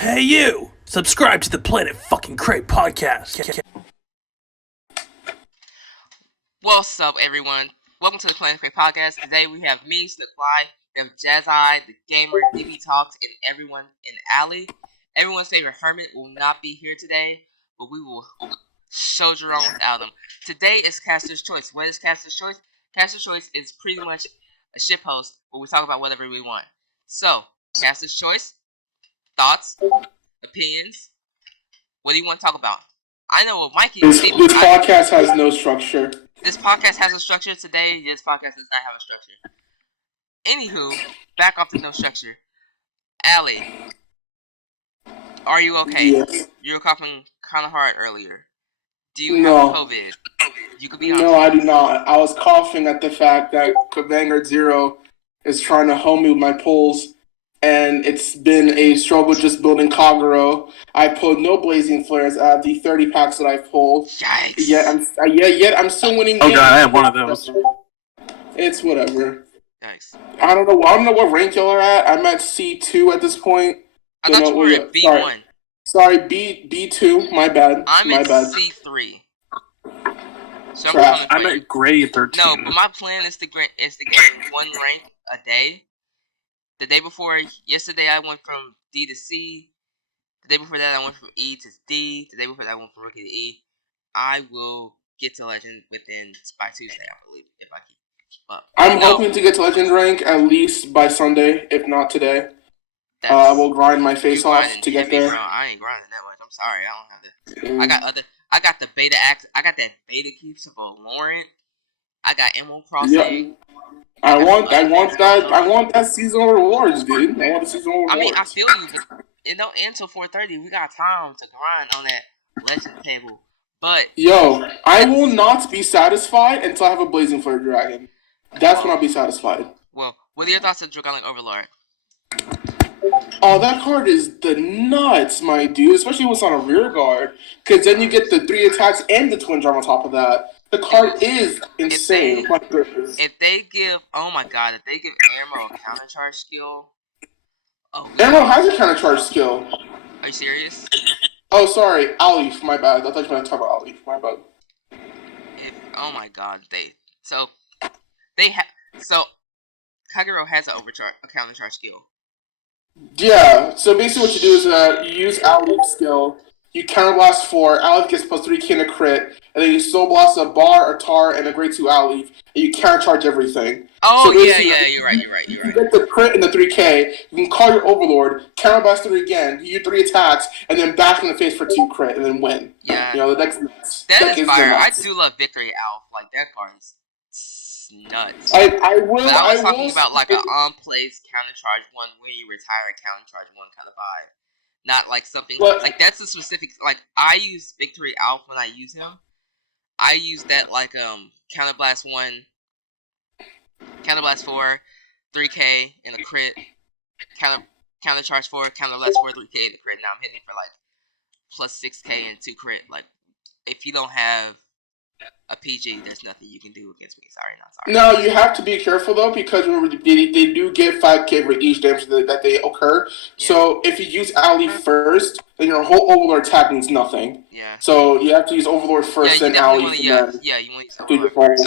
Hey you! Subscribe to the Planet Fucking Cray podcast. What's up, everyone? Welcome to the Planet Cray podcast. Today we have me, snugfly, we have Jazz-Eye, the gamer, DB Talks, and everyone in Alley. Everyone's favorite hermit will not be here today, but we will soldier on without him. Today is Caster's Choice. What is Caster's Choice? Caster's Choice is pretty much a shitpost where we talk about whatever we want. So, Caster's Choice, thoughts, opinions, what do you want to talk about? I know what Mikey... This podcast has no structure. This podcast has a structure. Today, this podcast does not have a structure. Anywho, back off to no structure. Allie, are you okay? Yes. You were coughing kind of hard earlier. Do you No. have COVID? You could be honest. No, I do not. I was coughing at the fact that Vanguard Zero is trying to home me with my pulls, and it's been a struggle just building Kagero. I pulled no Blazing Flares out of the 30 packs that I've pulled. Yikes. Yet I'm still winning Oh games. god, I have one of those. It's whatever. Yikes. I don't know what rank y'all are at. I'm at C2 at this point. I thought you were at B1. Sorry, B2. My bad. I'm at C3. So I'm at grade 13. No, but my plan is to get one rank a day. The day before yesterday, I went from D to C. The day before that, I went from E to D. The day before that, I went from Rookie to E. I will get to Legend by Tuesday, I believe, if I keep up. I'm hoping to get to Legend rank at least by Sunday, if not today. I will grind my face off to get there. Bro. I ain't grinding that much. I'm sorry, I don't have to. I got the beta act. I got that beta keeps of Laurent. I got Emerald Crossing. Yep. I want that seasonal rewards, dude. I want the seasonal rewards. I mean, I feel you, but it don't end till 4:30. We got time to grind on that legend table. But I will not be satisfied until I have a Blazing Flare Dragon. That's when I'll be satisfied. Well, what are your thoughts on Dragonic Overlord? Oh, that card is the nuts, my dude. Especially when it's on a rear guard, because then you get the 3 attacks and the Twin Drum on top of that. The card is insane. If they give Emerald a counter charge skill. Emerald has a counter charge skill. Are you serious? Oh, sorry, Alif. My bad. I thought you were going to talk about Alif. My bad. Oh my God, so Kagero has a counter charge skill. Yeah. So basically, what you do is you use Alif's skill. You counterblast 4, Alif gets plus 3k in a crit, and then you soul blast a bar, a tar, and a grade 2 Alif, and you countercharge everything. Oh, so yeah, you're right. You get the crit and the 3k, you can call your Overlord, counterblast 3 again, you do 3 attacks, and then bash in the face for 2 crit, and then win. Yeah. You know, the next that is fire. I do love Victory Alf. Like, that card is nuts. I was talking about, like, an on-place counter-charge one where you retire a counter-charge one kind of vibe. Not like something like that's a specific. Like I use Victory Alf when I use him. I use that like counterblast 1, counterblast 4, 3k in a crit, counter charge 4, counterblast 4, 3k in a crit. Now I'm hitting for like plus 6k and 2 crit. Like if you don't have a PG, there's nothing you can do against me. Sorry, not sorry. No, you have to be careful though, because remember they do get 5k for each damage that they occur. Yeah. So if you use Ali first, then your whole Overlord attack means nothing. Yeah. So you have to use Overlord first, then Ali. You want to use Overlord.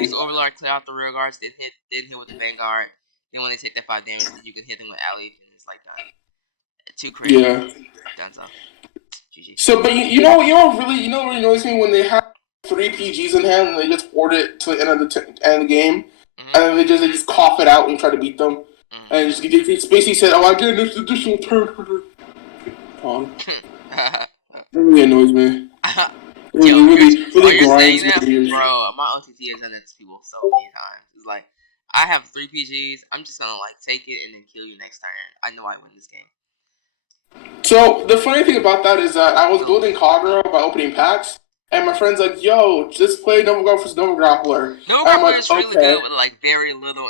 Use Overlord, clear out the rear guards, then hit with the Vanguard. Then when they take that 5 damage, then you can hit them with Ali, and it's like done. 2 crit. Yeah. Done so. GG. So, but you know what really annoys me when they have 3 PGs in hand and they just hoard it to the end of the game, and then they just cough it out and try to beat them, and they just basically said, "Oh, I get an additional turn." That really annoys me. Really grinds my ears. Bro, my OTT has done that to people so many times. It's like I have 3 PGs. I'm just gonna like take it and then kill you next turn. I know I win this game. So the funny thing about that is that I was building Kagero by opening packs. And my friend's like, yo, just play Nova Grappler versus Nova Grappler. Nova Grappler is really good with like very little.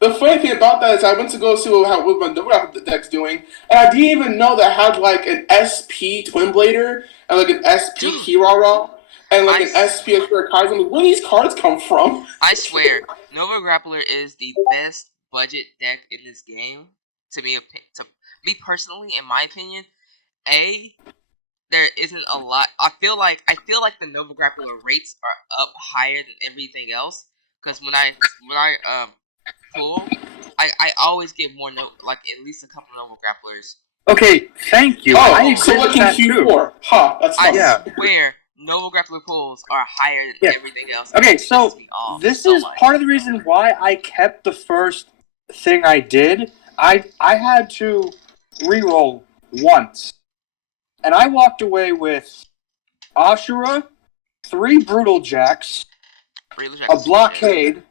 The funny thing about that is I went to go see what my Nova Grappler deck's doing, and I didn't even know that had like an SP Twin Blader and like an SP Kirara and like an SP Kaiser. Like, where do these cards come from? I swear, Nova Grappler is the best budget deck in this game. to me personally, in my opinion, there isn't a lot. I feel like the Nova Grappler rates are up higher than everything else. Because when I pull, I always get more like at least a couple Nova Grapplers. Okay, thank you. Oh, so like in Q4. Huh, that's funny. I swear, Nova Grappler pulls are higher than everything else. Okay, so this is part of the reason why I kept the first thing I did. I had to reroll once. And I walked away with Ashura, 3 Brutal Jacks, a Blockade,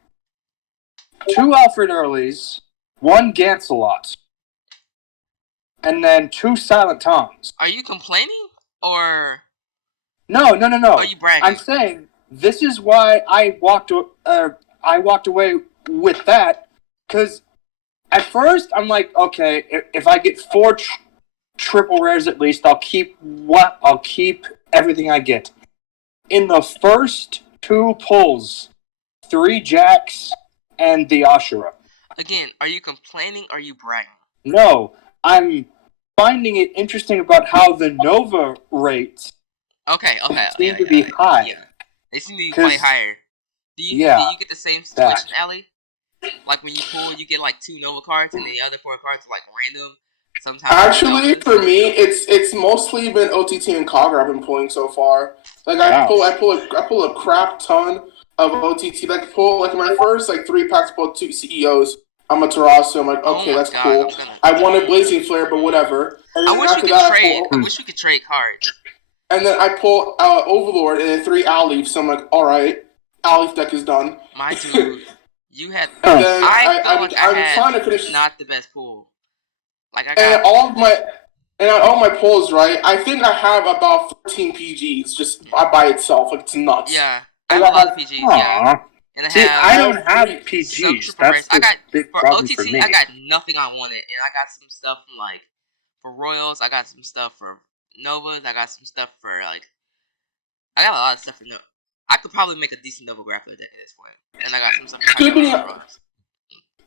2 Alfred Earlys, 1 Gancelot, and then 2 Silent Toms. Are you complaining? Or... No. Are you bragging? I'm saying this is why I walked away with that, because at first I'm like, okay, if I get 4 triple rares at least, I'll keep everything I get. In the first 2 pulls, 3 Jacks and the Ashura. Again, are you complaining or are you bragging? No, I'm finding it interesting about how the Nova rates seem to be high. Yeah. They seem to be quite higher. Do you get the same situation, Allie? Like when you pull, you get like 2 Nova cards, and the other 4 cards are like random. Sometimes actually, for me, it's mostly been OTT and Kagura I've been pulling so far. Like I pull a crap ton of OTT. Like my first 3 packs, pulled 2 CEOs. I'm a Tarasu. I'm like, okay, that's cool. I wanted Blazing Flare, but whatever. And then I wish we could trade cards. And then I pull Overlord and then 3 Owleaf. So I'm like, all right, Owleaf deck is done. My dude, you had. And then I'm trying to finish. Not the best pull. Like and all my pulls, right? I think I have about 14 PGs just by itself. Like, it's nuts. Yeah, I have a lot of PGs. Yeah. And I don't have PGs. That's the big problem OTT, for me. I got nothing I wanted, and I got some stuff from for Royals. I got some stuff for Novas. I got some stuff for I got a lot of stuff for Nova. I could probably make a decent Nova Grappler deck at this point, and I got some stuff for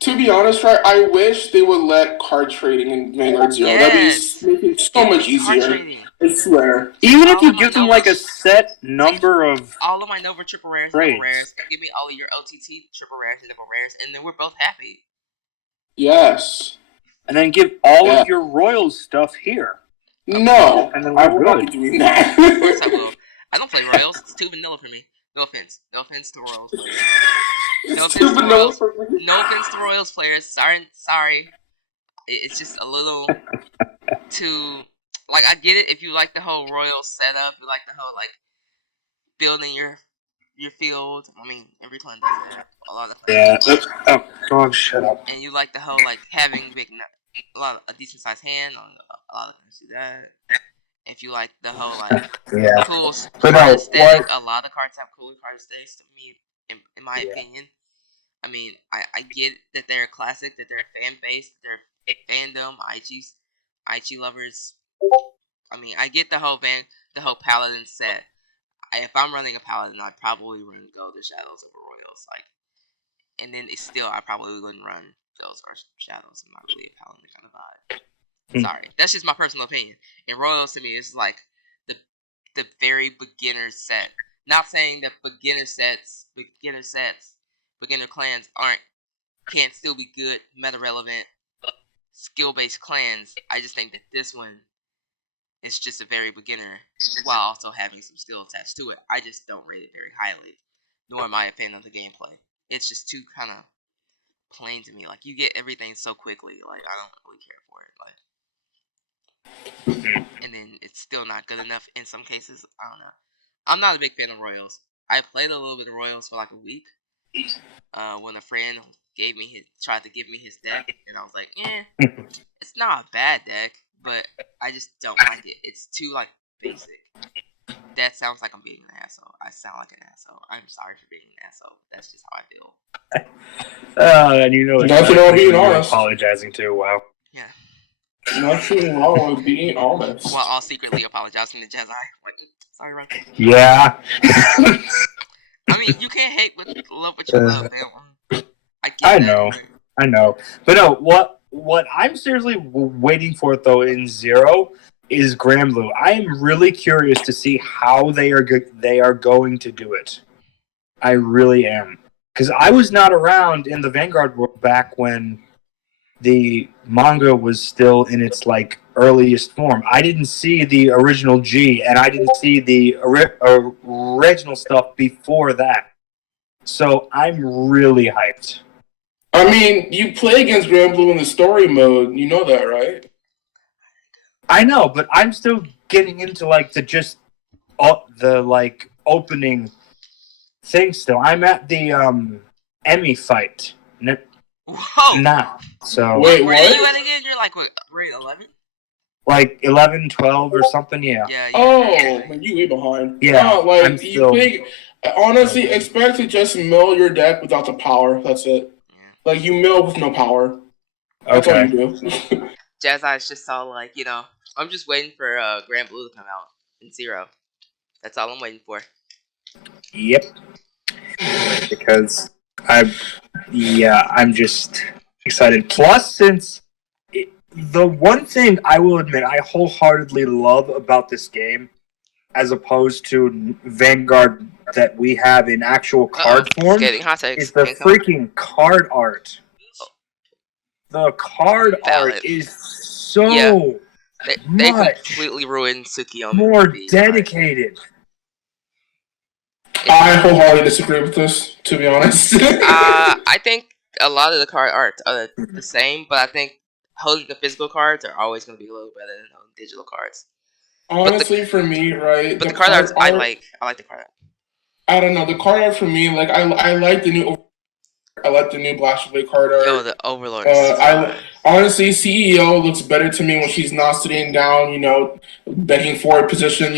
To be honest, right, I wish they would let card trading in Vanguard Zero. Yes. That'd be so much easier. I swear. Even if you give them a set number of all of my Nova triple rares, double rares, give me all of your OTT triple rares and double rares, and then we're both happy. Yes. And then give all of your Royals stuff here. No, and then I will not be doing that. Of course I will. I don't play Royals. It's too vanilla for me. No offense. No offense to Royals. No offense to Royals players. Sorry. It's just a little too. I get it if you like the whole Royals setup. You like the whole building your field. I mean, every clan does that. A lot of clans. Yeah. Oh, God, shut up. And you like the whole having a decent sized hand. A lot of clans do that. If you like the whole cool card aesthetic, a lot of cards have cooler card aesthetics to me. In my opinion, I mean, I get that they're classic, that they're fan based, that they're fandom, IG lovers. I mean, I get the whole Paladin set. If I'm running a Paladin, I'd probably run Golden Shadows over Royals, and then I probably wouldn't run those or Shadows. I'm not really a Paladin kind of vibe. Sorry, that's just my personal opinion. And Royals to me is the very beginner set. Not saying that beginner clans can't still be good, meta relevant, skill based clans. I just think that this one is just a very beginner while also having some skill attached to it. I just don't rate it very highly, nor am I a fan of the gameplay. It's just too kind of plain to me. You get everything so quickly. I don't really care for it. And then it's still not good enough in some cases. I don't know. I'm not a big fan of Royals. I played a little bit of Royals for a week. When a friend tried to give me his deck, and I was like, it's not a bad deck, but I just don't like it. It's too basic. That sounds like I'm being an asshole. I sound like an asshole. I'm sorry for being an asshole. That's just how I feel. And you know, nothing wrong being honest. Apologizing too. Wow. Yeah. Nothing wrong with being honest. Well, all secretly apologizing to Jedi. Sorry, right? Yeah. I mean, you can't hate love what you love, man. I know. But no, what I'm seriously waiting for, though, in Zero is Granblue. I am really curious to see how they are going to do it. I really am. Because I was not around in the Vanguard world back when the manga was still in its earliest form. I didn't see the original G, and I didn't see the original stuff before that. So I'm really hyped. I mean, you play against Granblue in the story mode. You know that, right? I know, but I'm still getting into the opening thing still. I'm at the Emmy fight Whoa! now. So Wait, where are you what? at again? You're like what, grade 11? 11, 12 or something, yeah. Yeah. Oh, man, you way behind. Yeah, No, like I'm you still- play. Honestly, expect to just mill your deck without the power. That's it. Yeah. Like you mill with no power. That's all Okay. you do. Jazz Eyes just saw I'm just waiting for Grand Blue to come out in Zero. That's all I'm waiting for. Yep. Because I'm just excited. Plus, the one thing I will admit I wholeheartedly love about this game, as opposed to Vanguard that we have in actual card form, Skating hot takes. is the freaking card art. The card Valid. art is so They much completely ruined Tsukiyomi. more dedicated. I wholeheartedly disagree with this, to be honest. I think a lot of the card art are the same, but I think holding the physical cards are always going to be a little better than holding digital cards. Honestly, for me, right? But the card art, I like the card art. I don't know. The card art for me, like I like the new. I like the new Blaster Blade card art. Yo, the Overlord. Honestly, CEO looks better to me when she's not sitting down, begging for a position,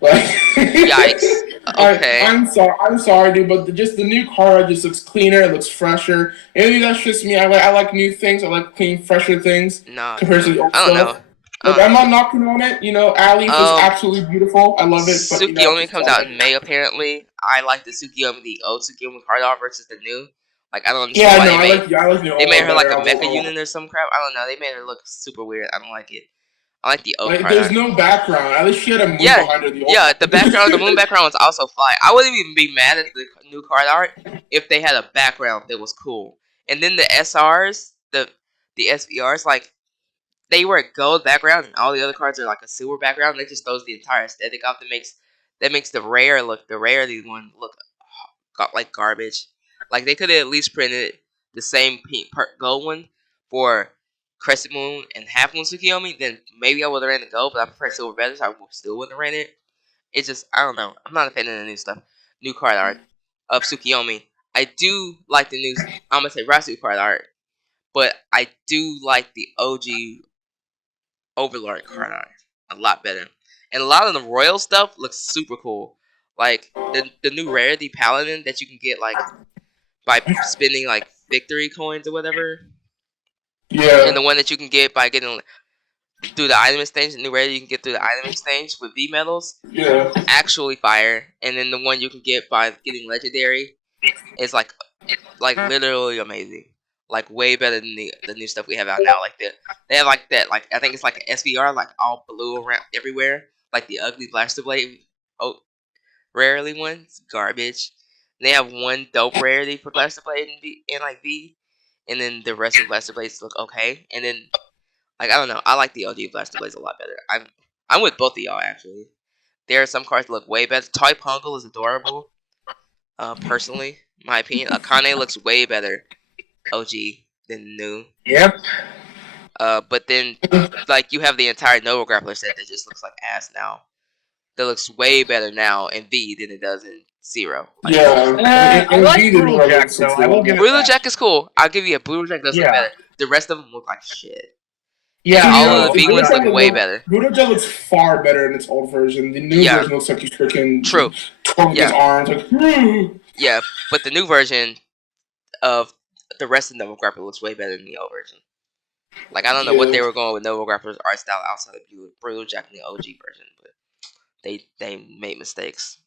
like. Yikes. Okay. I'm sorry, dude, but just the new card art just looks cleaner. It looks fresher. Maybe that's just me. I like new things. I like clean, fresher things. No, compared to the old I don't stuff. know. Look, I'm not knocking on it. Alif is absolutely beautiful. I love it. Tsukiyomi comes out in May, apparently. I like the Tsukiyomi, the old Tsukiyomi card art versus the new. I don't understand why they made her like a mecha unit or some crap. I don't know. They made her look super weird. I don't like it. I like the old card there's art. no background. At least she had a moon behind her. The background, the moon background was also fly. I wouldn't even be mad at the new card art if they had a background that was cool. And then the SRs, the SVRs, they wear a gold background and all the other cards are like a silver background. That just throws the entire aesthetic off. That makes the rarity one look like garbage. They could have at least printed the same pink gold one for Crescent Moon and Half Moon Tsukiyomi. Then maybe I would have ran the gold, but I prefer silver better, so I still wouldn't have ran it. It's just, I don't know. I'm not a fan of the new stuff. New card art of Tsukiyomi. I do like the new, I'm going to say Rasu card art, but I do like the OG Overlord card art a lot better. And a lot of the Royal stuff looks super cool. The new rarity Paladin that you can get by spending victory coins or whatever. Yeah. And the one that you can get by getting through the item exchange, the new rarity you can get through the item exchange with V medals. Yeah. Actually fire. And then the one you can get by getting legendary is literally amazing. Way better than the new stuff we have out now. They have that, I think it's an SVR, all blue around everywhere. The ugly Blaster Blade rarely one. It's garbage. They have one dope rarity for Blaster Blade in V. And then the rest of the Blaster Blades look okay. And then, I don't know. I like the OG Blaster Blades a lot better. I'm with both of y'all, actually. There are some cards that look way better. Toy Pungle is adorable. Personally, my opinion. Akane looks way better OG than new. Yep. But then, you have the entire Nova Grappler set that just looks like ass now. That looks way better now in V than it does in Zero. I like Brutal Jack, so I will give it Brutal Jack is cool. I'll give you a Brutal Jack does look better. The rest of them look like shit. Yeah, all of the V ones look way better. Brutal Jack looks far better in its old version. The new version looks like he's freaking twirling his arms. Yeah, but the new version of the rest of Nova Grappler looks way better than the old version. I don't know what they were going with Nova Grappler's art style outside of Brutal Jack in the OG version, but they made mistakes.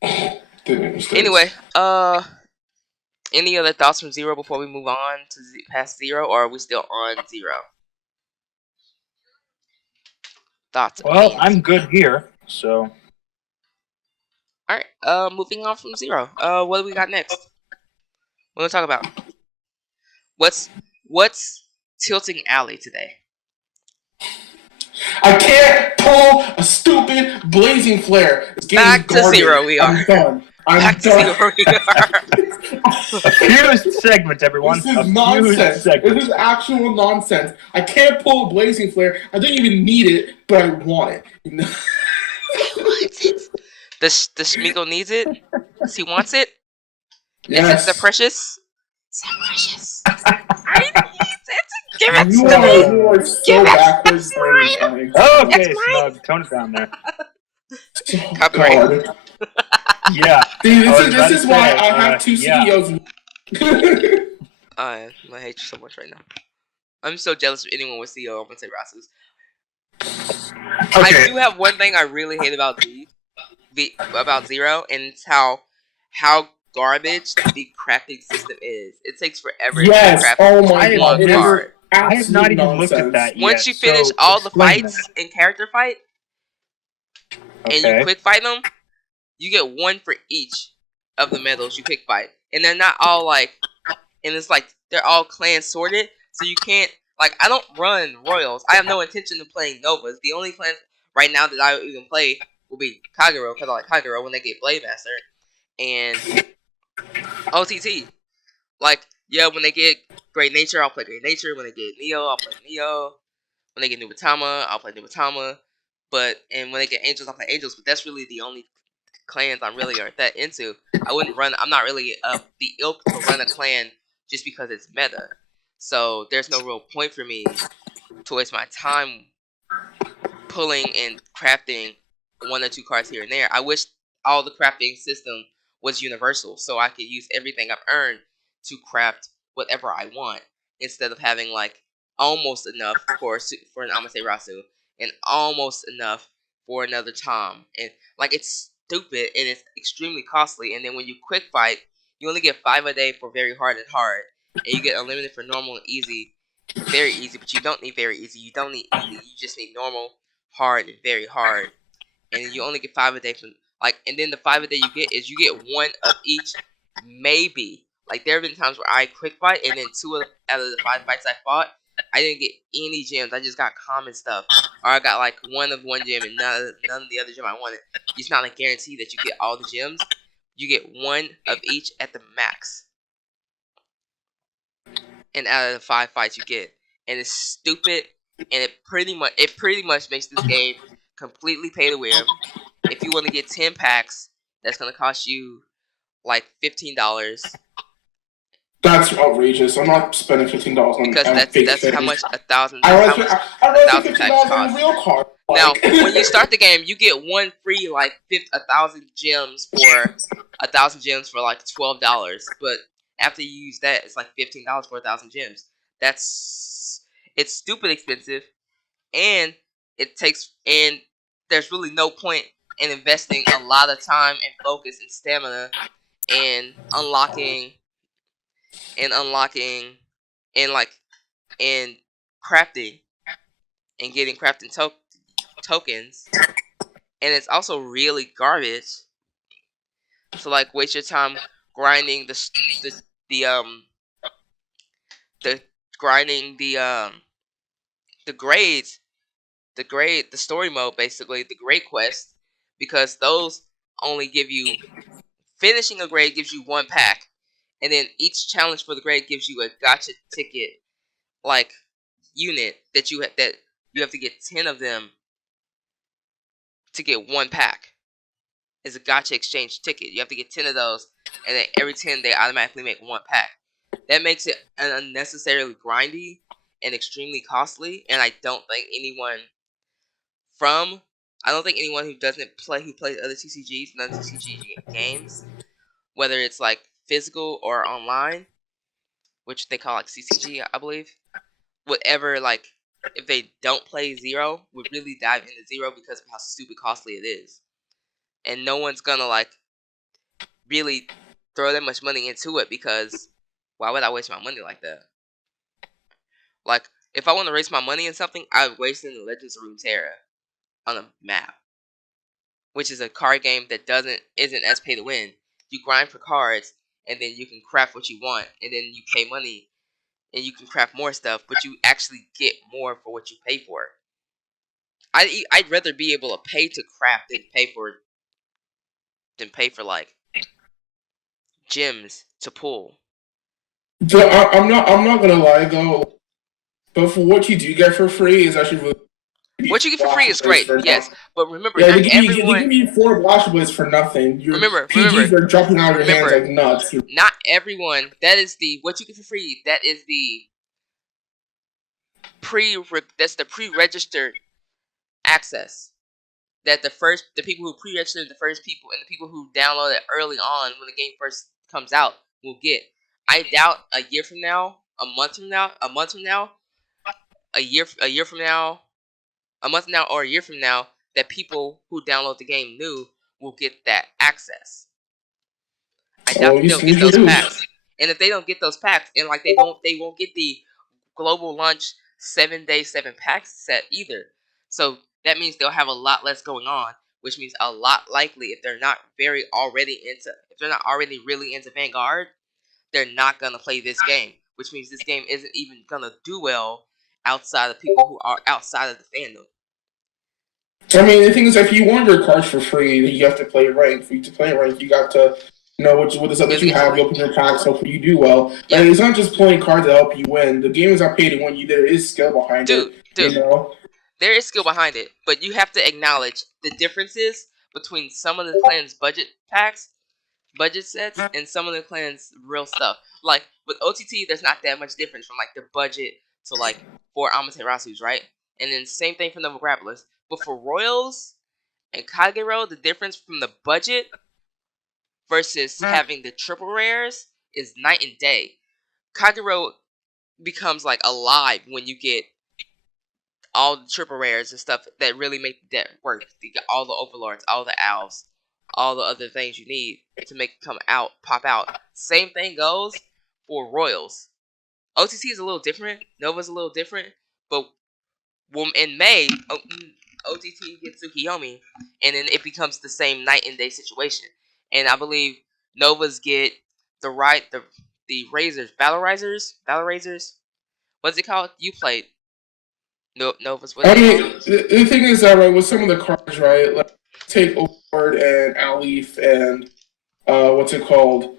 They made mistakes. Anyway, Any other thoughts from Zero before we move on to past Zero, or are we still on Zero? Thoughts, Well, opinions. I'm good here, so. Alright, moving on from Zero. What do we got next? What do we talk about? What's tilting Alley today? I can't pull a stupid blazing flare. This game Back is to garbage. Zero we are. I'm done. Back to Zero we are. A fused segment, everyone. This A is fused nonsense. segment. This is actual nonsense. I can't pull a blazing flare. I don't even need it, but I want it. He wants it. The Schmeagle needs it. He wants it. Yes. Is it so precious? So precious. I need it. Give it You to me. are so backwards. Okay, Snug, tone it down there. Oh, Copyright. God. Yeah. See, I was this about is to why say, I have two yeah. CEOs. I hate you so much right now. I'm so jealous of anyone with CEO. I'm gonna say Rasus. I do have one thing I really hate about about Zero, and it's how garbage the crafting system is. It takes forever Yes. to craft Oh my one God. card. I have not even looked at that yet. Once you finish so all the explain fights in character fight, that. and you Okay. quick fight them, you get one for each of the medals you quick fight, and they're not all like, and it's like they're all clan sorted, so you can't like. I don't run Royals. I have no intention of playing Novas. The only clan right now that I even play will be Kagero, because I like Kagero when they get Blade Master, and OTT. Like, yeah, when they get Great Nature, I'll play Great Nature. When they get Neo, I'll play Neo. When they get Nubatama, I'll play Nubatama. And when they get Angels, I'll play Angels. But that's really the only clans I'm really aren't that into. I'm not really the ilk to run a clan just because it's meta. So there's no real point for me to waste my time pulling and crafting one or two cards here and there. I wish all the crafting system was universal, so I could use everything I've earned to craft whatever I want, instead of having like almost enough for an Amaterasu and almost enough for another Tom. And like, it's stupid and it's extremely costly. And then when you quick fight, you only get 5 a day for very hard and hard, and you get unlimited for normal and easy. Very easy, but you don't need very easy. You don't need easy. You just need normal, hard, and very hard. And you only get 5 a day from and then the 5 a day you get one of each, maybe. Like, there have been times where I quick fight, and then 2 out of the 5 fights I fought, I didn't get any gems. I just got common stuff, or I got like one gem and none of the other gem I wanted. It's not a guarantee that you get all the gems. You get one of each at the max. And out of the 5 fights you get, and it's stupid, and it pretty much makes this game completely pay to win. If you want to get 10 packs, that's gonna cost you like $15. That's outrageous. I'm not spending $15 on Because that's how much I'd rather spend $15 on a real card. Now, when you start the game, you get one free 1,000 gems for 1,000 gems for like $12. But after you use that, it's like $15 for 1,000 gems. It's stupid expensive, and there's really no point in investing a lot of time and focus and stamina in unlocking and crafting and getting crafting tokens. And it's also really garbage. So waste your time grinding the grades, the story mode, basically the grade quest, because those only give you, finishing a grade gives you 1 pack, and then each challenge for the grade gives you a gotcha ticket unit that you have to get 10 of them to get 1 pack. Is a gotcha exchange ticket. You have to get 10 of those, and then every 10 they automatically make 1 pack. That makes it unnecessarily grindy and extremely costly, and I don't think anyone who plays other TCGs and other TCG games, whether it's physical or online, which they call CCG, I believe, would ever if they don't play Zero, would really dive into Zero because of how stupid costly it is. And no one's gonna really throw that much money into it because why would I waste my money like that? Like, if I want to waste my money in something, I would waste it in the Legends of Runeterra on a map, which is a card game that isn't as pay to win. You grind for cards, and then you can craft what you want, and then you pay money, and you can craft more stuff, but you actually get more for what you pay for. I'd rather be able to pay to craft than pay for like gems to pull. So I'm not gonna lie though, but for what you do get for free is actually really. What you get for free is great, yes, but remember, yeah, not they everyone. give you 4 Blaster Blades for nothing. Your PGs are jumping out of your hands like nuts. Not everyone. That is the what you get for free. That is the pre-registered access. That the people who pre-registered, the first people, and the people who download it early on when the game first comes out will get. I doubt a year from now, a month from now, a month from now, a year from now, a month from now, or a year from now, that people who download the game new will get that access. I doubt that they'll get those packs. And if they don't get those packs, and like they won't get the global launch 7-day 7 packs set either. So that means they'll have a lot less going on, which means a lot likely if they're not already really into Vanguard, they're not gonna play this game. Which means this game isn't even gonna do well outside of people who are outside of the fandom. I mean, the thing is, if you want your cards for free, you have to play rank. For you to play rank, you got to know what is up that you have. You open your packs, hopefully you do well. Yeah. Like, it's not just playing cards that help you win. The game is not paid to win you. There is skill behind it. Dude, you know? There is skill behind it, but you have to acknowledge the differences between some of the clans' budget sets, and some of the clans' real stuff. Like, with OTT, there's not that much difference from, like, the budget to, like, 4 Amaterasus, right? And then same thing for Nova Grapplers. But for Royals and Kagero, the difference from the budget versus having the triple rares is night and day. Kagero becomes, like, alive when you get all the triple rares and stuff that really make the deck work. You got all the overlords, all the owls, all the other things you need to make it pop out. Same thing goes for Royals. OTT is a little different. Nova's a little different. But in May, OTT gets Tsukiyomi, and then it becomes the same night and day situation. And I believe Novas get the Razors, Battle Razors. What's it called? You played Novas. I mean, the thing is that, right, with some of the cards, right, like take Overlord and Alif and what's it called,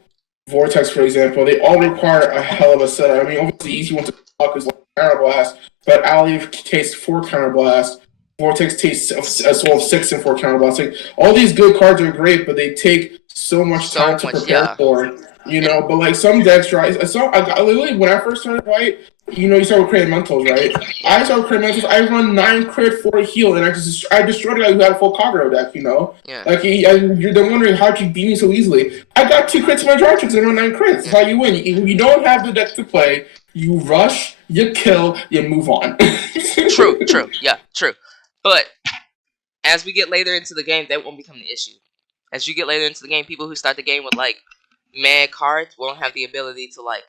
Vortex, for example, they all require a hell of a setup. I mean, obviously the easy one to block is like Counter Blast, but Alif takes 4 Counter Blast. Vortex takes as well 6 and 4 Counter Blast. Like, all these good cards are great, but they take so much time to prepare for. You know, but like some decks, right? I literally, when I first started, right, you start with Crit Mentals, right? I started with Crit Mentals. I run 9 crit for a heal, and I destroyed a guy who had a full Kagero deck. You know, like you're wondering how you beat me so easily. I got 2 crits in my draw tricks and run 9 crits. That's how you win. If you don't have the deck to play, you rush, you kill, you move on. True, yeah, true. But as we get later into the game, that won't become the issue. As you get later into the game, people who start the game with like mad cards won't have the ability to like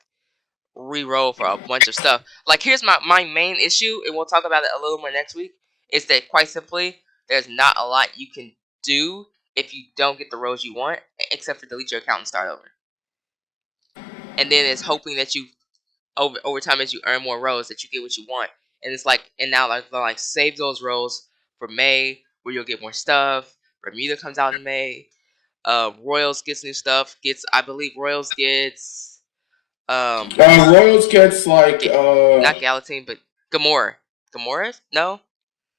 re-roll for a bunch of stuff. Like, here's my main issue, and we'll talk about it a little more next week, is that quite simply, there's not a lot you can do if you don't get the rolls you want, except for delete your account and start over. And then it's hoping that you, over time as you earn more rolls, that you get what you want. And it's like, and now like save those rolls for May, where you'll get more stuff. Bermuda comes out in May. Royals gets new stuff. I believe Royals gets Royals gets like not Galatine, but Gamora. Gamora? No.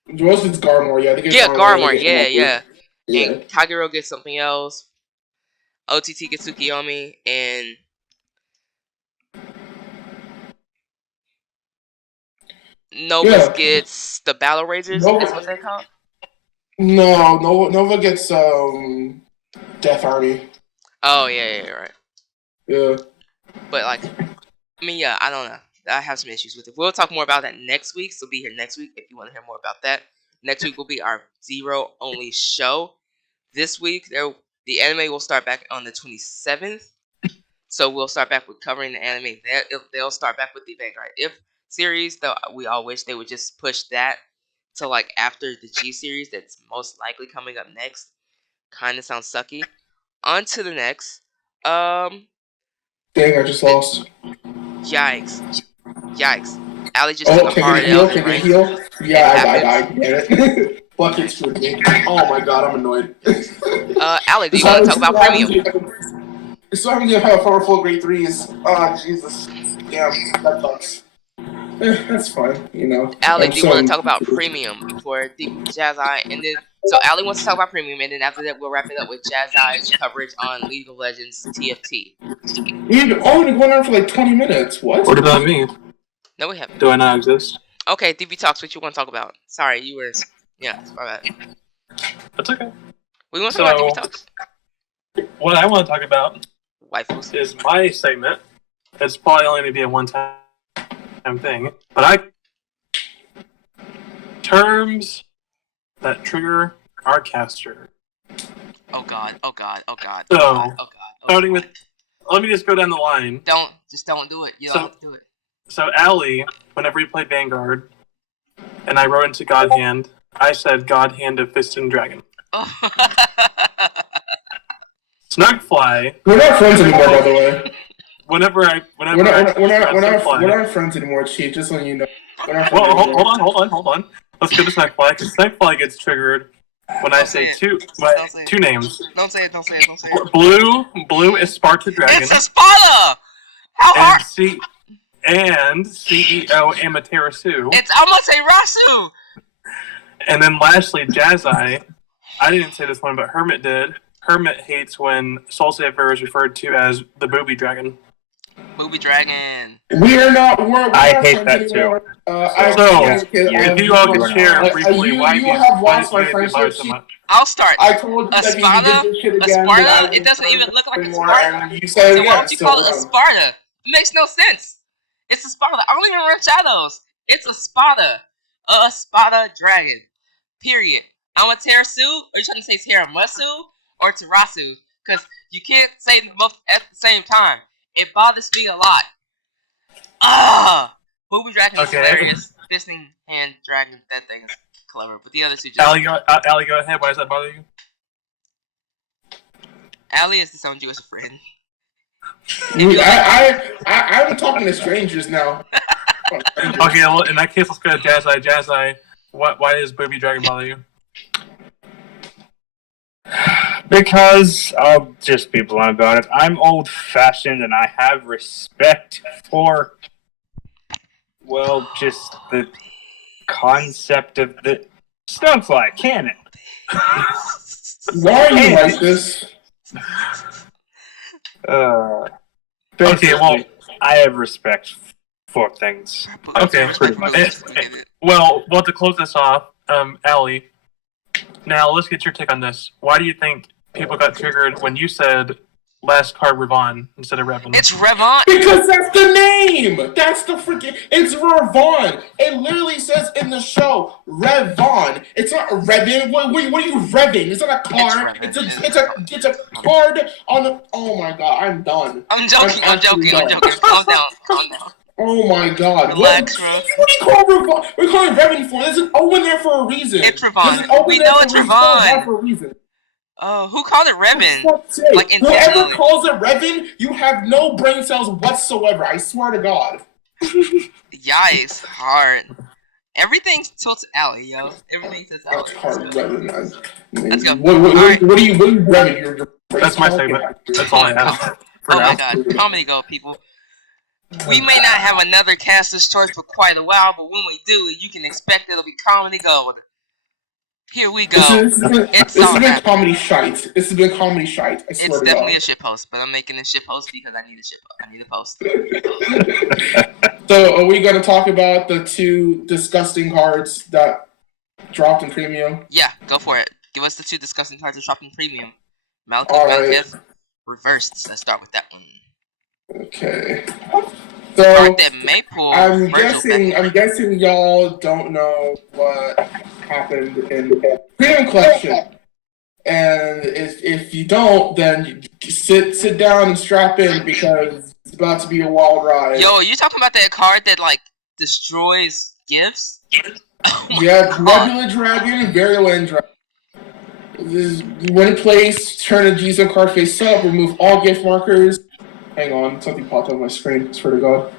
Royals gets Garmor. Yeah, they get Garmor. Yeah. And Kagero gets something else. OTT gets Tsukiyomi, and Novus gets the Battle Razors. That's what they call it. No, Nova gets Death Army. Oh yeah, right. Yeah. But like, I mean, yeah, I don't know. I have some issues with it. We'll talk more about that next week. So be here next week if you want to hear more about that. Next week will be our Zero only show. This week, the anime will start back on the 27th. So we'll start back with covering the anime. They'll start back with the Vanguard. If series, though, we all wish they would just push that to like after the G series that's most likely coming up next. Kind of sounds sucky. On to the next. Dang, I just lost. Yikes. Allie just took a hard heal? L. Can you heal? Yeah, I died. Damn it. Fucking screwed me. Oh my god, I'm annoyed. Allie, do you want to talk about premium? So I'm gonna have powerful grade 3s. Oh, Jesus. Damn, that sucks. That's fine, you know. Allie, do you want to talk about premium before Jazz Eye? And then, so Allie wants to talk about premium, and then after that, we'll wrap it up with Jazz Eye's coverage on League of Legends TFT. We've only been going on for like 20 minutes. What? What about me? No, we haven't. Do I not exist? Okay, DB Talks, what you want to talk about? Sorry, you were... Yeah, it's my bad. That's okay. We want to talk about DB Talks? What I want to talk about Waifus. is my segment. It's probably only going to be a one-time thing. But terms that trigger our caster. Oh god. So, starting with... Let me just go down the line. Don't do it. You don't have to do it. So Allie, whenever we played Vanguard, and I wrote into God Hand, I said God Hand of Fist and Dragon. Oh. Snugfly. We're not friends anymore, by the way. We're not friends anymore, Chief. Just letting you know. Well, hold on. Let's go to Snugfly, because Snugfly gets triggered when I say two names. Don't say it. Blue is Sparta Dragon. It's a Sparta! How hard? And CEO Amaterasu. It's Amaterasu! And then lastly, Jazz Eye. I didn't say this one, but Hermit did. Hermit hates when Soul Saver is referred to as the Booby Dragon. Booby Dragon. We're I hate that too. If you all can share briefly why you have lost my so friendship. much. I'll start. I told you a Sparta? It doesn't even look like a Sparta. And you said So why don't you call it a Sparta? It makes no sense. It's a Sparta. I don't even run shadows. It's a Sparta. A Sparta dragon. Period. Amaterasu? Are you trying to say Teramasu or Terasu? Because you can't say them both at the same time. It bothers me a lot. Booby Dragon is hilarious. Fisting hand dragon, that thing is clever. But the other two just... Allie, go ahead. Why does that bother you? Allie is the own Jewish friend. I'm talking to strangers now. Okay, well, in that case, let's go to Jazz Eye. Jazz Eye, why does Booby Dragon bother you? Because I'll just be blunt about it. I'm old-fashioned and I have respect for, well, just the concept of the snugfly canon. Why are you like this? Okay, well, I have respect for things. Okay, pretty much. Well, to close this off, Allie, now let's get your take on this. Why do you think people got triggered when you said last card Revon instead of Revan? It's Revon! Because that's the name! That's the freaking... It's Revon! It literally says in the show, Revon. It's not Revan. What are you revving? It's not a car. It's a card on the... Oh my god, I'm done. I'm joking. Calm down. Oh my god. Relax, bro. What do you call Revon? We're calling Revan for. There's an O in there for a reason. It's Revon. We know it's Revon. For a reason. Oh, who called it Revan? Like whoever calls it Revan, you have no brain cells whatsoever. I swear to God. Yikes, hard. Everything tilts Allie, yo. Everything tilts Allie. That's hard, Revan. Let's go. What are you Revan? That's my segment. That's all I have. Oh my god, comedy go, people. We may not have another Caster's Choice for quite a while, but when we do, you can expect it'll be comedy gold. Here we go. This has been comedy shite. This has been comedy shite. I swear it's to definitely God. a shit post, but I'm making a shit post because I need a shit post. I need a post. So, are we going to talk about the two disgusting cards that dropped in premium? Yeah, go for it. Give us the two disgusting cards that dropped in premium. Malekith, reversed. Let's start with that one. Okay. So, Maple, I'm guessing y'all don't know what happened in the premium collection. And if you don't, then you sit down and strap in because it's about to be a wild ride. Yo, are you talking about that card that like destroys gifts? Yeah, Nebula Dragon and Virulent Dragon. When in place, turn a G-Zone card face up, remove all gift markers. Hang on, something popped up on my screen, swear to God.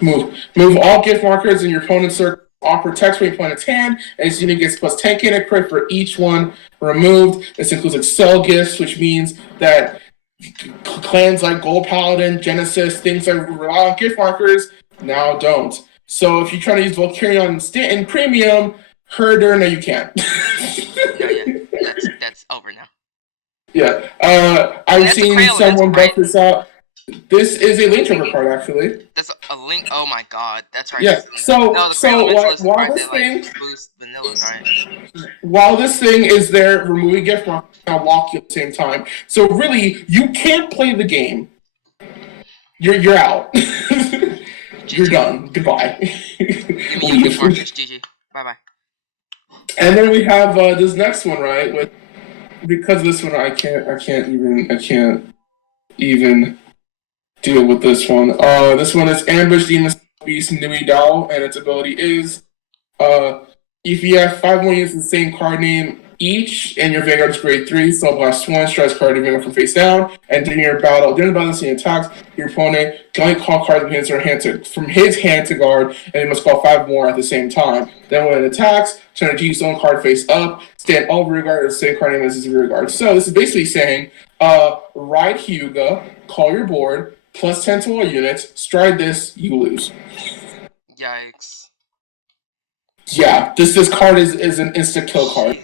Move all gift markers in your opponent's circle. All protects when your opponent's hand, and this unit gets plus 10 in crit for each one removed. This includes Excel gifts, which means that clans like Gold Paladin, Genesis, things that rely on gift markers, now don't. So if you're trying to use Valkyrion in Premium, Herder, no, you can't. Yeah. That's over now. Yeah. I've seen someone buff this out. This is a link trigger card, actually. That's a link. Oh my God, that's right. Yeah. While this thing is there, removing gift mark now lock you at the same time. So really, you can't play the game. You're out. You're done. Goodbye. GG. Bye bye. And then we have this next one, right? Because this one I can't even deal with this one. This one is Ambush Demon Beast Nui Dao, and its ability is if you have 5 more units with the same card name each, and your Vanguard is grade 3, so blast 1, strikes card to Vanguard from face down, and during the battle, scene attacks, your opponent can only call cards from his hand to guard, and he must call 5 more at the same time. Then when it attacks, turn a G-Zone card face up, stand all rear guard, or the same card name as his rear guard. So this is basically saying, ride Hyuga, call your board, plus 10 to all units, stride this, you lose. Yikes. Yeah, this card is an insta-kill card.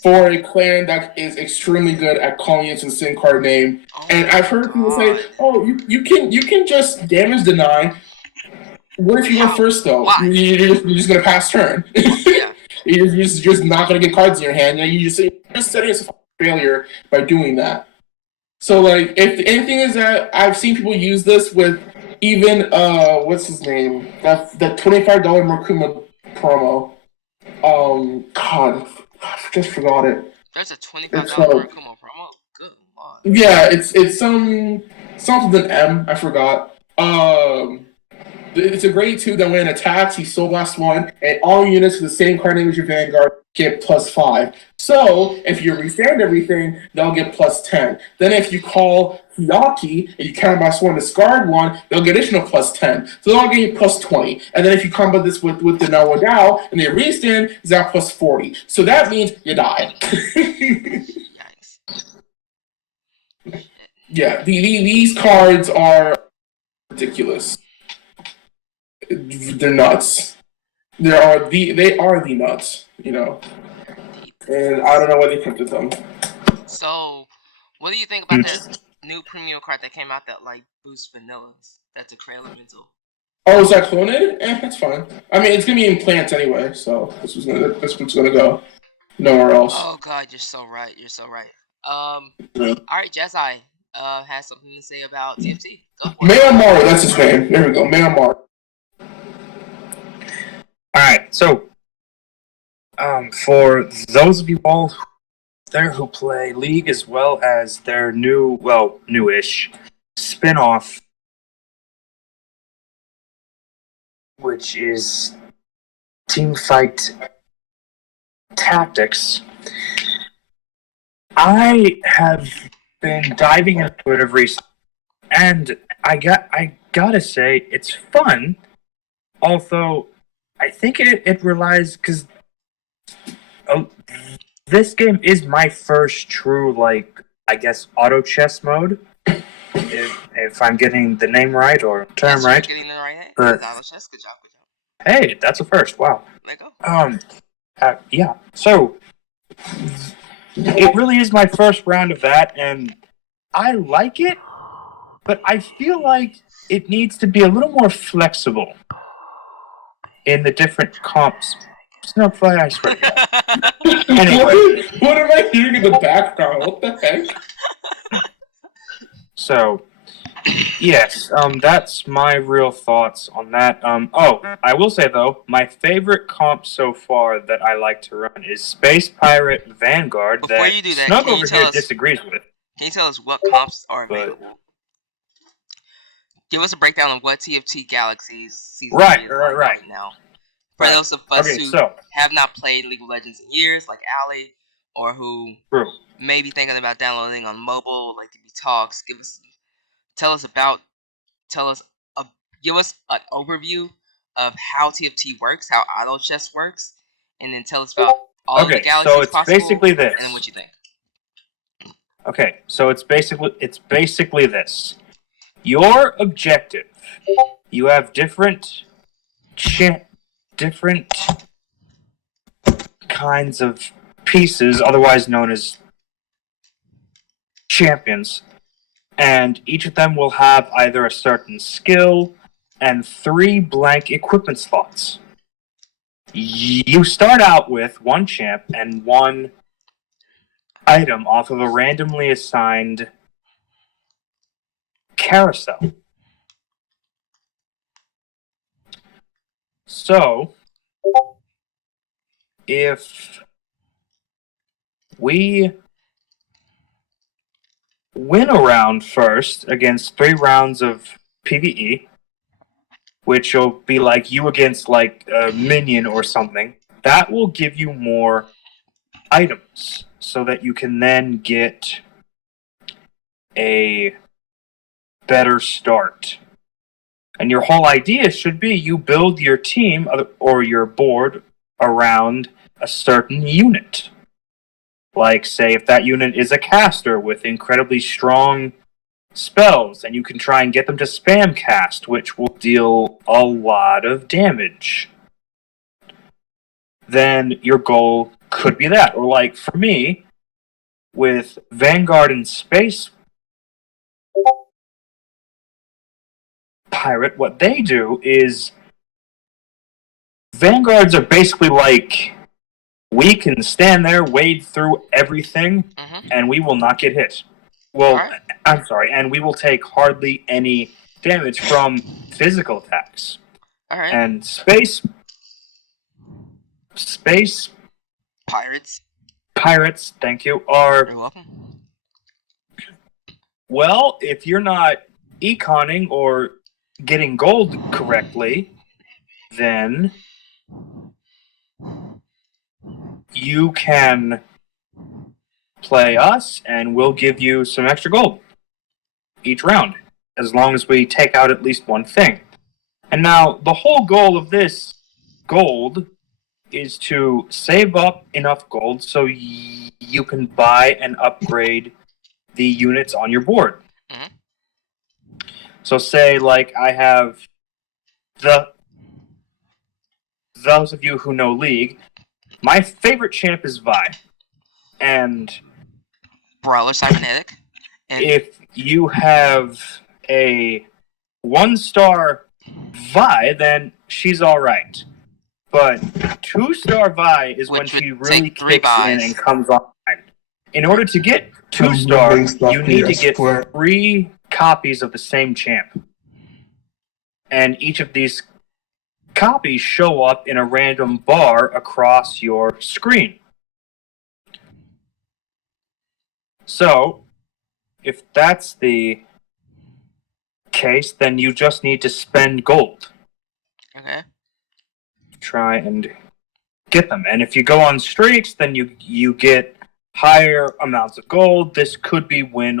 For a clan that is extremely good at calling it the same card name. And I've heard people say, oh, you can just damage deny. What if you go first, though? You're just going to pass turn. Yeah. You're just not going to get cards in your hand. You're just setting yourself up for failure by doing that. So, like, if anything is that I've seen people use this with even, what's his name? That $25 Murkuma promo. God, I just forgot it. There's a $25 Murkuma promo? Good lord. Yeah, it's something M, I forgot. It's a grade 2 that when it attacks, he Soul Blast 1, and all units with the same card name as your Vanguard get plus 5. So, if you restand everything, they'll get plus 10. Then if you call Hyaki, and you counterblast 1, discard 1, they'll get additional plus 10. So they'll get you plus 20. And then if you combo this with the Nawa Dao, and they restand, it's now plus 40. So that means you die. Yikes. Yeah, these cards are ridiculous. They're nuts. They are the nuts, you know. And I don't know why they printed them. So, what do you think about that new premium card that came out that like boosts vanillas? That's a Cray Elemental. Oh, is that clonated? That's fine. I mean, it's gonna be in plants anyway, so that's what's gonna go. Nowhere else. Oh God, you're so right. Yeah. Alright, Jazai has something to say about TFT. Go for it. Mayamaru, that's his name. There we go, Mayamaru. Alright, so for those of you all there who play League as well as their newish spin-off, which is Teamfight Tactics, I have been diving into it of recent, and I gotta say it's fun, although I think it relies, because this game is my first true, like, I guess, auto chess mode, if I'm getting the name right or term right. Getting the right auto chess. Good job. Hey, that's a first. Wow. Let go. Yeah. So it really is my first round of that, and I like it, but I feel like it needs to be a little more flexible in the different comps. Snugfly, I swear. Anyway. What am I hearing in the background? What the heck? So, Yes, that's my real thoughts on that. I will say though, my favorite comp so far that I like to run is Space Pirate Vanguard. Before that you do that, Snug can you over tell here us- disagrees with. Can you tell us what comps are But available? Give us a breakdown of what TFT Galaxy's Season Right, 3 is like right. now. For Right. those of us Okay, who so have not played League of Legends in years, like Allie, or who true. may be thinking about downloading on mobile, like DB Talks, give us an overview of how TFT works, how auto chess works, and then tell us about all of the Okay, galaxies so it's possible, basically this. and then what you think. Okay, so it's basically this. Your objective. You have different kinds of pieces, otherwise known as champions, and each of them will have either a certain skill and 3 blank equipment slots. You start out with 1 champ and 1 item off of a randomly assigned carousel. So, if we win a round first against 3 rounds of PvE, which will be like you against like a minion or something, that will give you more items so that you can then get a better start. And your whole idea should be you build your team or your board around a certain unit. Like, say, if that unit is a caster with incredibly strong spells, and you can try and get them to spam cast, which will deal a lot of damage. Then your goal could be that. Or like, for me, with Vanguard and Space Pirate, what they do is Vanguards are basically like, we can stand there, wade through everything, and we will not get hit. Well, Alright. I'm sorry, and we will take hardly any damage from physical attacks. Alright. And space pirates, thank you, are, You're welcome. well, if you're not econing or getting gold correctly, then you can play us and we'll give you some extra gold each round, as long as we take out at least 1 thing. And now, the whole goal of this gold is to save up enough gold so you can buy and upgrade the units on your board. Mhm. So say, like, I have those of you who know League, my favorite champ is Vi. And Brawler Cybernetic. And if you have a 1-star Vi, then she's alright. But 2-star Vi is when Which would she really take 3 kicks inVis. and comes online. In order to get 2-star, you need to get 3 copies of the same champ. And each of these copies show up in a random bar across your screen. So, if that's the case, then you just need to spend gold. Okay. Try and get them. And if you go on streaks, then you get higher amounts of gold. This could be win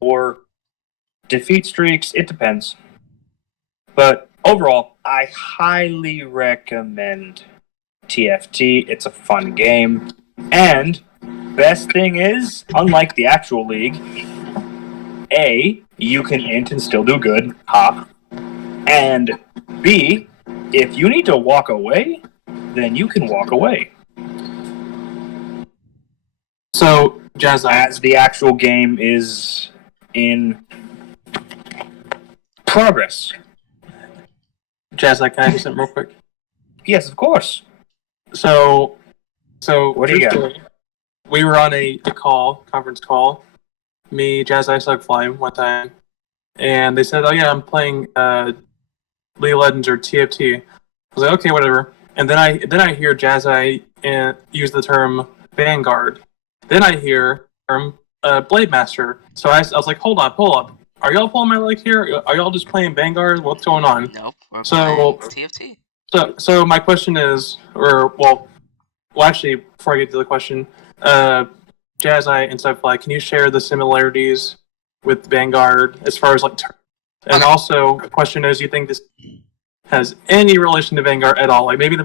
or defeat streaks. It depends. But overall, I highly recommend TFT. It's a fun game. And best thing is, unlike the actual League, A, you can int and still do good. Ha. And B, if you need to walk away, then you can walk away. So, Jazz, As the actual game is in progress. can I do something real quick? Yes, of course. So What do you got? we were on a conference call me, Jazz Ice Snugfly one time, and they said, "Oh yeah, I'm playing League of Legends or TFT." I was like, "Okay, whatever." And then I hear Jazz Eye use the term Vanguard. Then I hear the term Blade Master. So I was like, "Hold on, pull up. Are y'all pulling my leg here? Are y'all just playing Vanguard? What's going on?" Nope, we're playing TFT. So my question is, actually, before I get to the question, Jazz Eye and Snugfly, can you share the similarities with Vanguard as far as like terms? And also, the question is, do you think this has any relation to Vanguard at all? Like maybe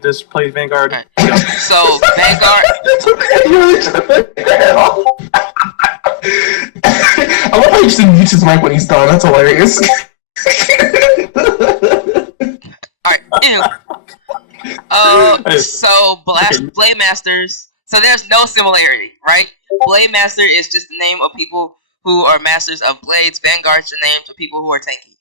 this plays Vanguard. Right. Yeah. So Vanguard. I love how you just mute his mic when he's done. That's hilarious. Alright, anyway. So Blade Masters. So there's no similarity, right? Blade Master is just the name of people who are masters of blades. Vanguard's the names of people who are tanky.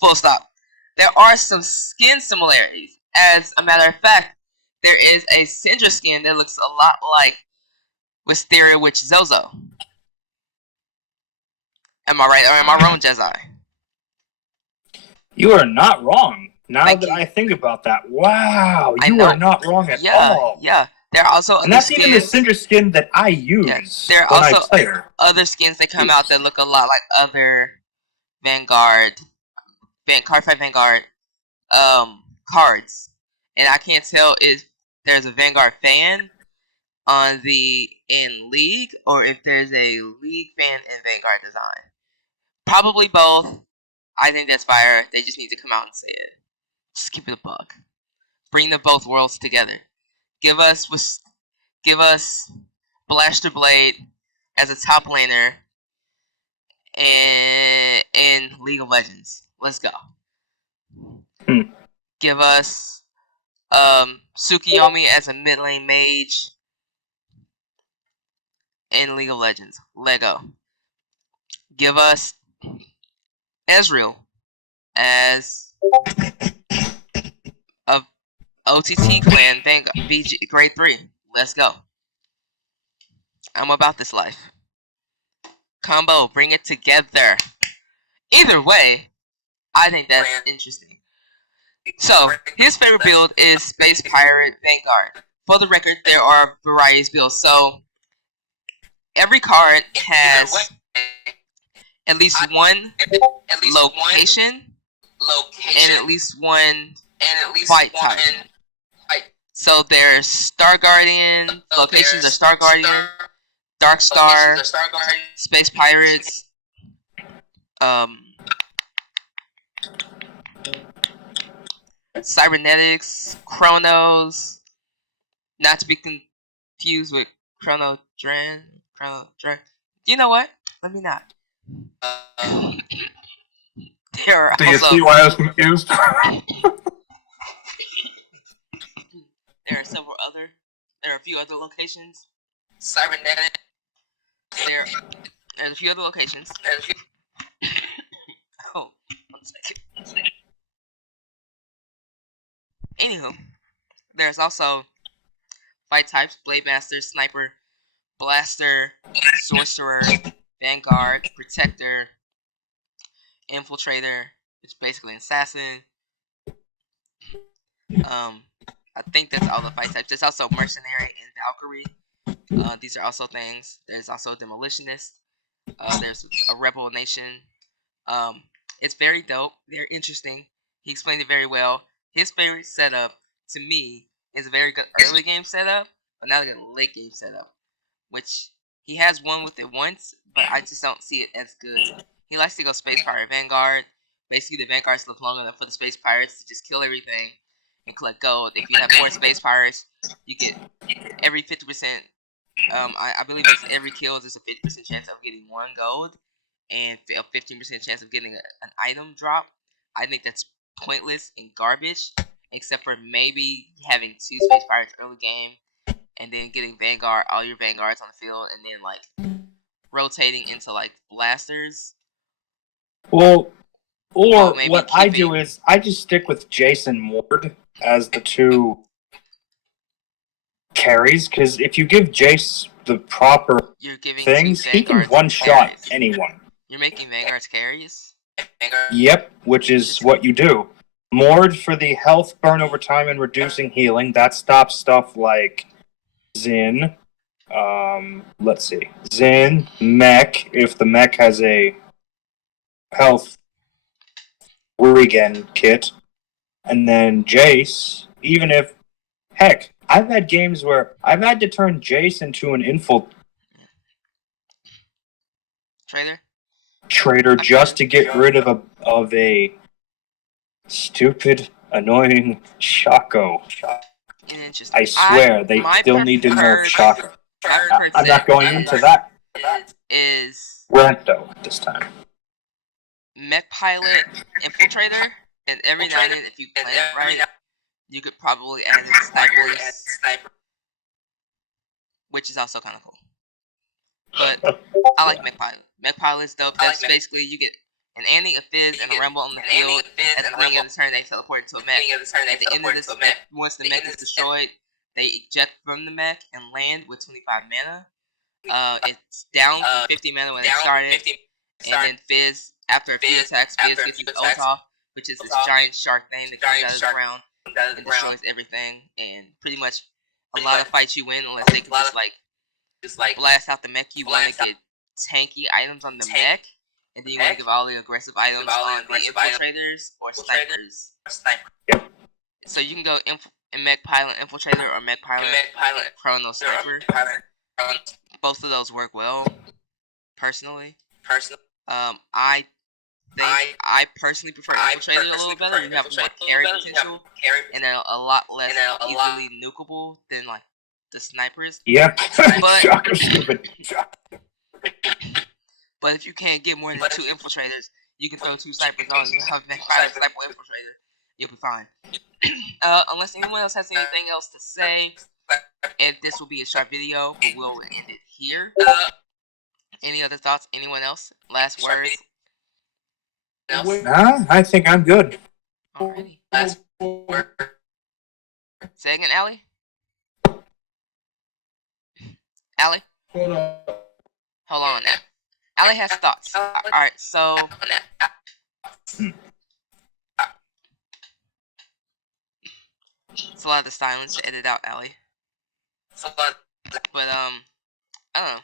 Full stop. There are some skin similarities. As a matter of fact, there is a Syndra skin that looks a lot like Wisteria Witch Zozo. Am I right or am I wrong, Jezai? You are not wrong. Now that I think about that, wow, you are not wrong at all. Yeah, there are also and that's even the Syndra skin that I use there are when also I play her. Other skins that come out that look a lot like other Vanguard, Cardfight Vanguard cards, and I can't tell if there's a Vanguard fan in League or if there's a League fan in Vanguard design. Probably both. I think that's fire. They just need to come out and say it. Just keep it a buck. Bring the both worlds together. Give us Blaster Blade as a top laner in League of Legends. Let's go. Give us Tsukiyomi as a mid lane mage in League of Legends. Lego. Give us Ezreal as a OTT clan VG grade 3. Let's go. I'm about this life. Combo, bring it together. Either way, I think that's interesting. So, his favorite build is Space Pirate Vanguard. For the record, there are varieties builds. So, every card has at least one location and at least one fight type. So there's Star Guardian, locations are Star Guardian, Dark Star, Space Pirates, Cybernetics, Chronos, not to be confused with Chrono Dran. You know what? Let me not. There are Do you see why I was confused? There are a few other locations. Cybernetic. There's a few other locations. Oh, 1 second. Anywho, there's also fight types: Blade Master, Sniper, Blaster, Sorcerer, Vanguard, Protector, Infiltrator, which is basically an assassin. I think that's all the fight types. There's also Mercenary and Valkyrie. These are also things. There's also Demolitionist. There's a Rebel Nation. It's very dope. They're interesting. He explained it very well. His favorite setup, to me, is a very good early game setup, but not a good late game setup. Which, he has one with it once, but I just don't see it as good. He likes to go Space Pirate Vanguard. Basically, the Vanguards live long enough for the Space Pirates to just kill everything and collect gold. If you have 4 Space Pirates, you get every 50%. I believe it's every kill is a 50% chance of getting 1 gold and a 15% chance of getting an item drop. I think that's pointless and garbage, except for maybe having 2 Space Pirates early game and then getting all your Vanguards on the field, and then like rotating into like blasters. Well, or what I do is I just stick with Jason Ward as the 2 carries, because if you give Jace the proper You're giving things, two he can vanguards one-shot carries. anyone. You're making vanguards carries? Yep, which is what you do. Moored for the health burn over time and reducing healing. That stops stuff like Zin. Let's see. Zin, Mech, if the Mech has a health regen kit. And then Jace, even if... Heck, I've had games where I've had to turn Jace into an Trader? just to get rid of a stupid, annoying Shaco. I swear, they still need to nerf Shaco. I'm not going into that Is rant, though, this time. Mech Pilot Infiltrator, and every now and then, if you plan it right, you could probably add in Sniper, which is also kind of cool. But I like Mech Pilot. Mech Pilot's dope. That's basically you get an Annie, a Fizz, and a Rumble on the field. At the beginning of the turn, they teleport into a mech. At the end of this, once the mech is destroyed, they eject from the mech and land with 25 mana. It's down from 50 mana when they started, and then Fizz, after a few attacks, Fizz gets his ult off, which is this giant shark thing that comes out of the ground and destroys everything. And pretty much a lot of fights you win unless they can just like blast out the mech. You want to get tanky items on the mech, and then you want to give all the aggressive items on the infiltrators or snipers. Yep. So you can go Mech Pilot Infiltrator or Mech Pilot Chrono Sniper. Both of those work well, personally. I personally prefer Infiltrator a little better. You have more carry potential, and they're a lot less easily nukable than like the snipers. Yep. But if you can't get more than 2 infiltrators, you can throw 2 snipers on. You have Mech Pilot Sniper Infiltrator. You'll be fine. Unless anyone else has anything else to say, and this will be a short video, but we'll end it here. Any other thoughts? Anyone else? Last words? Nah, I think I'm good. Alrighty. Say again, Allie? Allie? Hold on. Allie has thoughts. Alright, so... It's a lot of the silence to edit out, Allie. But, I don't know.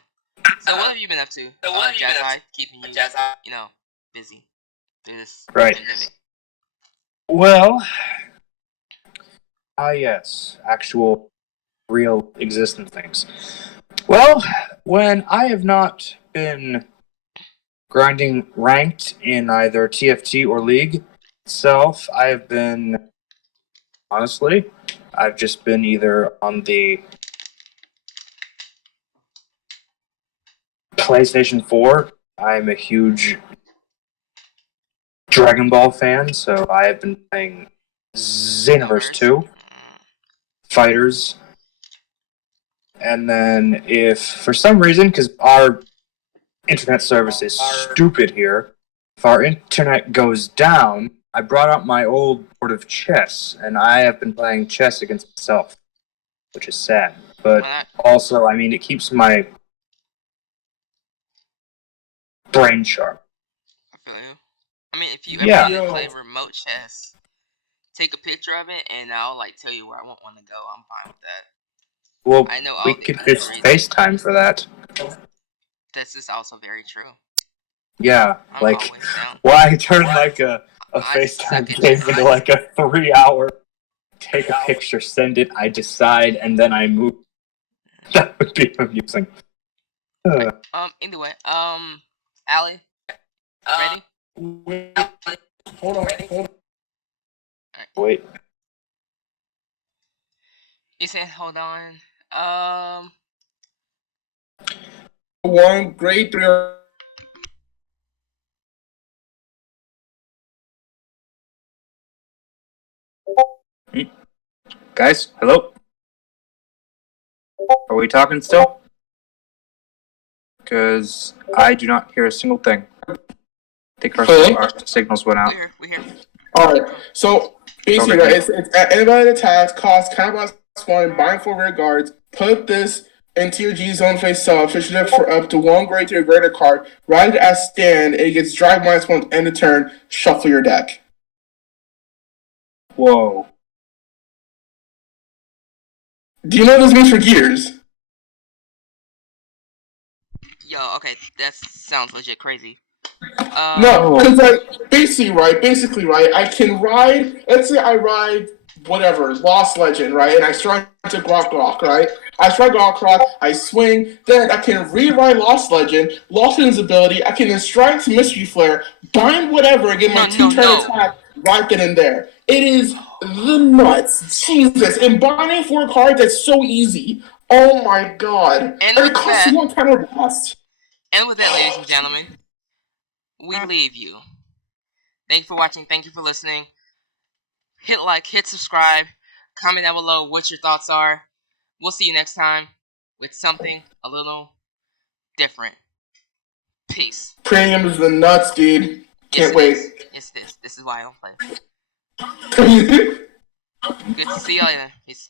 So what have you been up to? Jazz keeping you, busy through this pandemic. Well, yes, actual, real, existent things. Well, when I have not been grinding ranked in either TFT or League itself, I have been, honestly, I've just been either on the PlayStation 4. I'm a huge Dragon Ball fan, so I have been playing Xenoverse 2, Fighters, and then if for some reason, because our internet service is stupid here, if our internet goes down, I brought out my old board of chess, and I have been playing chess against myself, which is sad. But also, I mean, it keeps my brain sharp. I feel you. I mean, if you ever want to play remote chess, take a picture of it, and I'll tell you where I want one to go. I'm fine with that. Well, I know we could just FaceTime for that. This is also very true. Yeah, why turn a FaceTime game into a 3-hour, take a picture, send it, I decide, and then I move. That would be amusing. Anyway, Allie, ready? Hold on. Wait. You said hold on. One grade 3. Guys, hello? Are we talking still? Because I do not hear a single thing. I think our signals went out. We're here. Alright, so basically, it's anybody that attacks, costs, cannibalize spawn, bind for rear guards, put this Enter your G zone face up, switch it up for up to 1 grade to a greater card, ride it as stand, it gets drive -1 end of turn, shuffle your deck. Whoa. Do you know what this means for gears? Yo, okay, that sounds legit crazy. No, because basically, right, I can ride, let's say I ride whatever, Lost Legend, right, and I strike to Grok, right? I strike Grok, I swing, then I can rewrite Lost Legend's ability, I can then strike to Mystery Flare, bind whatever, and get my 2-turn attack right then and there. It is the nuts. Jesus. And binding 4 cards, that's so easy. Oh my god. And it costs 1 counter blast. And with that, ladies and gentlemen, we leave you. Thank you for watching. Thank you for listening. Hit like, hit subscribe, comment down below what your thoughts are. We'll see you next time with something a little different. Peace. Premium is the nuts, dude. Can't wait. It's this. This is why I don't play. Good to see y'all later. Peace.